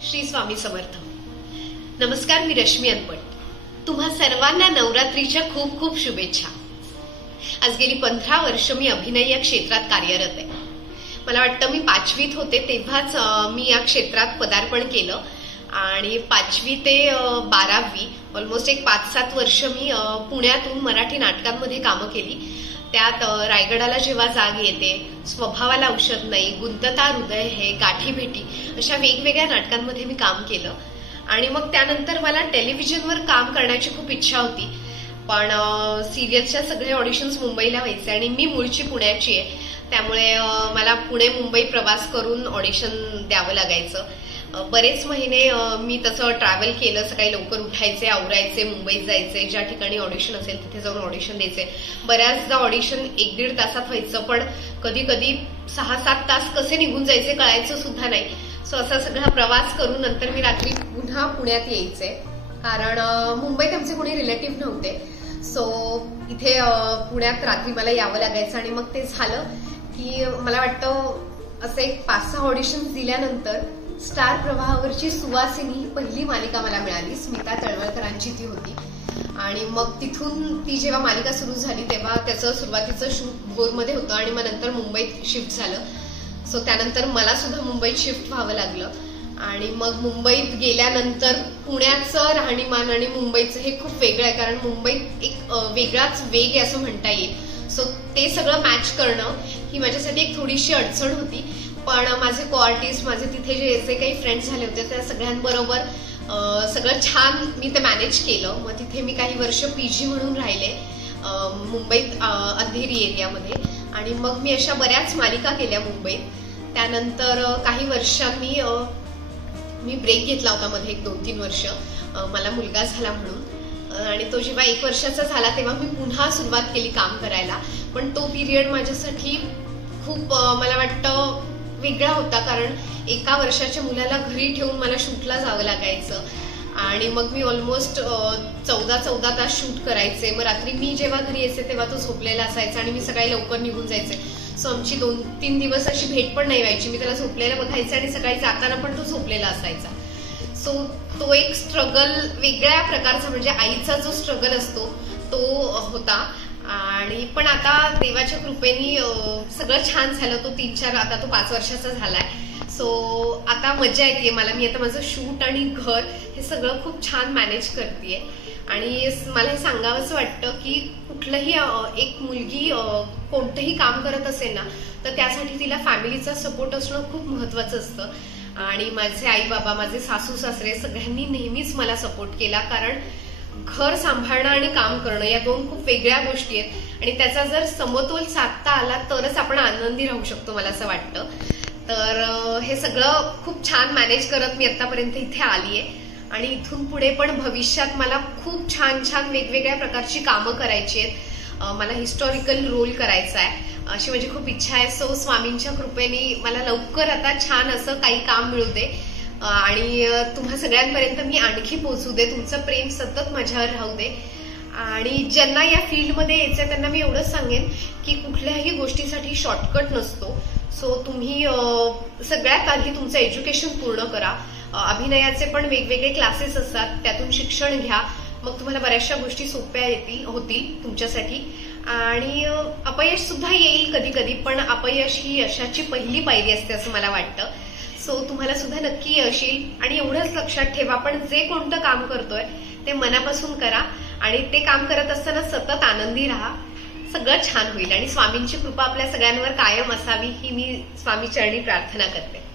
श्री स्वामी समर्थ. नमस्कार, मी रश्मी अनपट. तुम्हा सर्वांना नवरात्रीच्या खूप खूप शुभेच्छा. आज गेली 15 वर्ष मी अभिनय या क्षेत्रात कार्यरत आहे. मला वाटतं मी 5वीत होते तेव्हाच मी या क्षेत्रात पदार्पण केलं आणि 5वी ते 12वी ऑलमोस्ट एक 5-7 वर्ष मी पुण्यातून मराठी नाटकांमध्ये कामं केली. त्यात रायगडाला जेव्हा जाग येते, स्वभावाला औषध नाही, गुंतता हृदय हे, गाठी भेटी अशा वेगवेगळ्या नाटकांमध्ये मी काम केलं. आणि मग त्यानंतर मला टेलिव्हिजनवर काम करण्याची खूप इच्छा होती, पण सिरियलच्या सगळे ऑडिशन्स मुंबईला व्हायचे आणि मी मूळची पुण्याची आहे, त्यामुळे मला पुणे मुंबई प्रवास करून ऑडिशन द्यावं लागायचं. बरेच महिने मी तसं ट्रॅव्हल केलं. सकाळी लवकर उठायचे, आवरायचे, मुंबईत जायचे, ज्या ठिकाणी ऑडिशन असेल तिथे जाऊन ऑडिशन द्यायचे. बऱ्याचदा ऑडिशन 1-1.5 तासात व्हायचं, पण कधी कधी 6-7 तास कसे निघून जायचे कळायचं सुद्धा नाही. सो असा सगळा प्रवास करून नंतर मी रात्री पुन्हा पुण्यात यायचे, कारण मुंबईत आमचे कोणी रिलेटिव्ह नव्हते. सो इथे पुण्यात रात्री मला यावं लागायचं. आणि मग ते झालं की मला वाटतं असं एक 5-6 ऑडिशन्स दिल्यानंतर स्टार प्रवाहावरची सुवासिनी ही पहिली मालिका मला मिळाली. स्मिता तळवळकरांची ती होती. आणि मग तिथून ती जेव्हा मालिका सुरू झाली तेव्हा त्याचं सुरुवातीचं शूट भोरमध्ये होतं आणि मग नंतर मुंबईत शिफ्ट झालं. सो त्यानंतर मला सुद्धा मुंबईत शिफ्ट व्हावं लागलं. आणि मग मुंबईत गेल्यानंतर पुण्याचं राहणीमान आणि मुंबईचं हे खूप वेगळं आहे, कारण मुंबईत एक वेगळाच वेग आहे असं म्हणता येईल. सो ते सगळं मॅच करणं ही माझ्यासाठी एक थोडीशी अडचण होती. पण माझे को आर्टिस्ट, माझे तिथे जे काही फ्रेंड्स झाले होते त्या सगळ्यांबरोबर सगळं छान मी ते मॅनेज केलं. मग तिथे मी काही वर्ष PG म्हणून राहिले मुंबईत, अंधेरी एरियामध्ये. आणि मग मी अशा बऱ्याच मालिका केल्या मुंबईत. त्यानंतर काही वर्षांनी मी ब्रेक घेतला होता मध्ये, 1-2-3 वर्ष मला मुलगा झाला म्हणून. आणि तो जेव्हा 1 वर्षाचा झाला तेव्हा मी पुन्हा सुरुवात केली काम करायला. पण तो पिरियड माझ्यासाठी खूप मला वाटतं वेगळा होता, कारण 1 वर्षाच्या मुलाला घरी ठेवून मला शूटला जावं लागायचं. आणि मग मी ऑलमोस्ट 14 तास शूट करायचे. मग रात्री मी जेव्हा घरी यायचे तेव्हा तो झोपलेला असायचा आणि मी सकाळी लवकर निघून जायचे. सो आमची 2-3 दिवस अशी भेट पण नाही व्हायची. मी त्याला झोपलेला बघायचे आणि सकाळी जाताना पण तो झोपलेला असायचा. सो तो एक स्ट्रगल वेगळ्या प्रकारचा, म्हणजे आईचा जो स्ट्रगल असतो तो होता. आणि पण आता देवाच्या कृपेने सगळं छान झालं. तो 3-4 आता तो 5 वर्षाचा झालाय. सो आता मजा येते मला. मी आता माझं शूट आणि घर हे सगळं खूप छान मॅनेज करतेय. आणि मला हे सांगावंसं वाटतं की कुठलंही एक मुलगी कोणतंही काम करत असेल ना, तर त्यासाठी तिला फॅमिलीचा सपोर्ट असणं खूप महत्वाचं असतं. आणि माझे आई बाबा, माझे सासू सासरे सगळ्यांनी नेहमीच मला सपोर्ट केला, कारण घर सांभाळणं आणि काम करणं या 2 खूप वेगळ्या गोष्टी आहेत. आणि त्याचा जर समतोल साधता आला तरच आपण आनंदी राहू शकतो, मला असं वाटतं. तर हे सगळं खूप छान मॅनेज करत मी आतापर्यंत इथे आलीये. आणि इथून पुढे पण भविष्यात मला खूप छान छान वेगवेगळ्या प्रकारची कामं करायची आहेत. मला हिस्टॉरिकल रोल करायचा आहे अशी माझी खूप इच्छा आहे. सो स्वामींच्या कृपेने मला लवकर आता छान असं काही काम मिळू दे आणि तुम्हा सगळ्यांपर्यंत मी आणखी पोहोचू दे. तुमचं प्रेम सतत माझ्यावर राहू दे. आणि ज्यांना या फील्डमध्ये यायचंय त्यांना मी एवढंच सांगेन की कुठल्याही गोष्टीसाठी शॉर्टकट नसतो. सो तुम्ही सगळ्यात आधी तुमचं एज्युकेशन पूर्ण करा. अभिनयाचे पण वेगवेगळे क्लासेस असतात, त्यातून शिक्षण घ्या. मग तुम्हाला बऱ्याचशा गोष्टी सोप्या होतील तुमच्यासाठी. आणि अपयश सुद्धा येईल कधी कधी, पण अपयश ही यशाची पहिली पायरी असते असं मला वाटतं. सो तुम्हाला सुद्धा नक्की यश येईल. आणि एवढंच लक्षात ठेवा, आपण जे कोणतं काम करतोय ते मनापासून करा आणि ते काम करत असताना सतत आनंदी राहा. सगळं छान होईल. आणि स्वामींची कृपा आपल्या सगळ्यांवर कायम असावी ही मी स्वामी चरणी प्रार्थना करते.